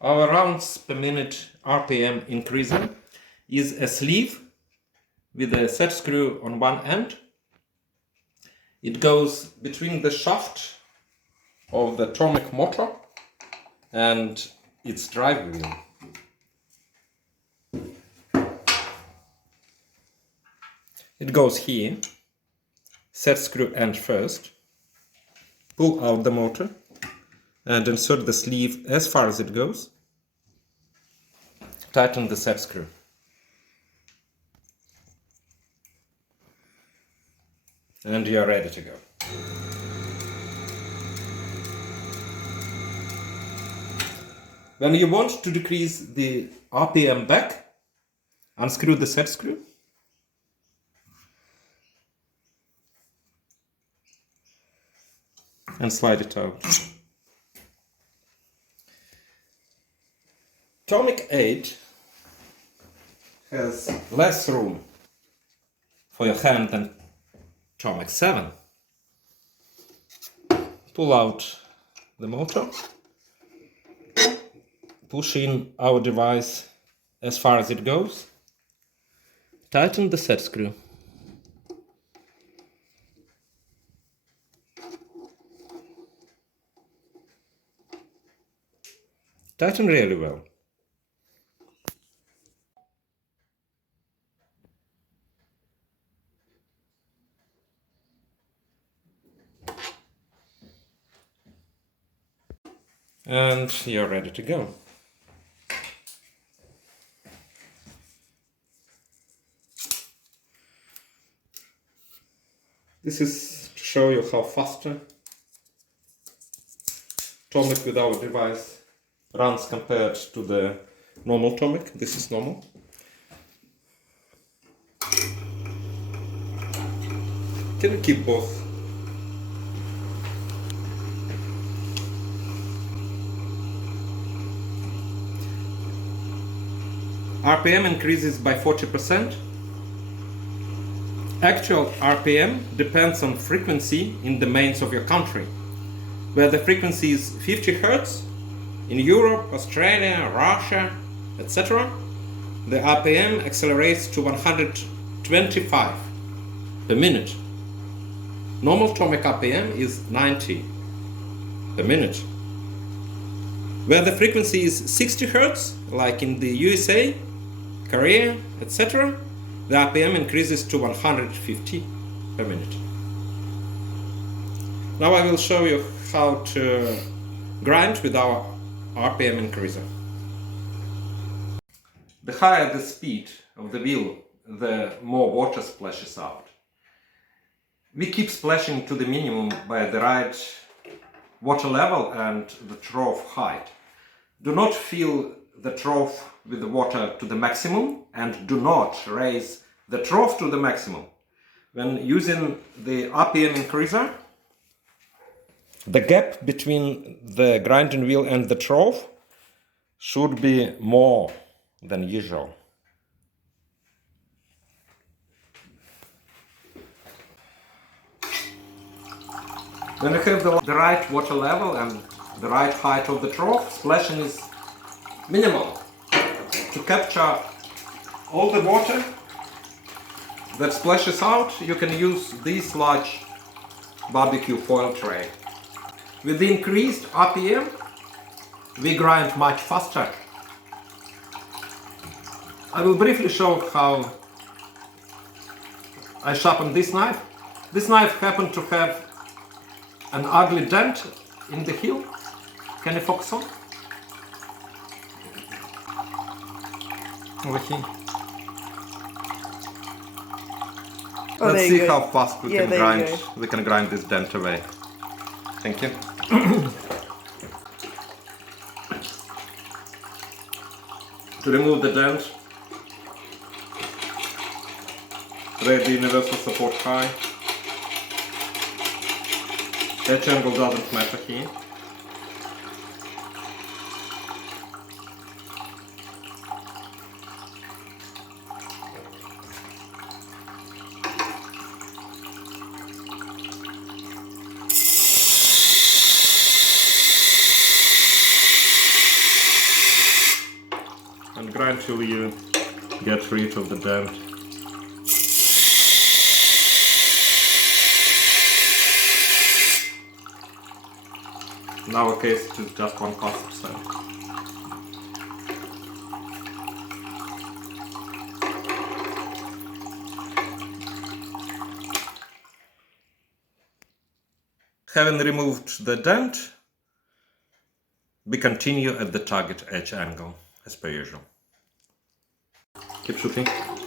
Our rounds per minute RPM increaser is a sleeve with a set screw on one end. It goes between the shaft of the Tormek motor and its drive wheel. It goes here. Set screw end first. Pull out the motor and insert the sleeve as far as it goes. Tighten the set screw. And you are ready to go. When you want to decrease the RPM back, unscrew the set screw. And slide it out. Tormek 8 has less room for your hand than Tormek 7. Pull out the motor, push in our device as far as it goes, tighten the set screw. Tighten really well. And you're ready to go. This is to show you how faster Tormek with our device runs compared to the normal Tormek. This is normal. Can you keep both? RPM increases by 40%. Actual RPM depends on frequency in the mains of your country. Where the frequency is 50 Hz, in Europe, Australia, Russia, etc., the RPM accelerates to 125 per minute. Normal Tormek RPM is 90 per minute. Where the frequency is 60 Hz, like in the USA, Korea, etc., the RPM increases to 150 per minute. Now I will show you how to grind with our RPM increaser. The higher the speed of the wheel, the more water splashes out. We keep splashing to the minimum by the right water level and the trough height. Do not fill the trough with the water to the maximum and do not raise the trough to the maximum. When using the RPM increaser, the gap between the grinding wheel and the trough should be more than usual. When you have the right water level and the right height of the trough, splashing is minimal. To capture all the water that splashes out, you can use this large barbecue foil tray. With the increased RPM, we grind much faster. I will briefly show how I sharpen this knife. This knife happened to have an ugly dent in the heel. Can you focus on? Over here. Let's see how fast we can grind. We can grind this dent away. Thank you. To remove the dent, raise the universal support high. Edge angle doesn't matter here. till you get rid of the dent. In our case, it is just 1%. Having removed the dent, we continue at the target edge angle, as per usual. Keep shooting.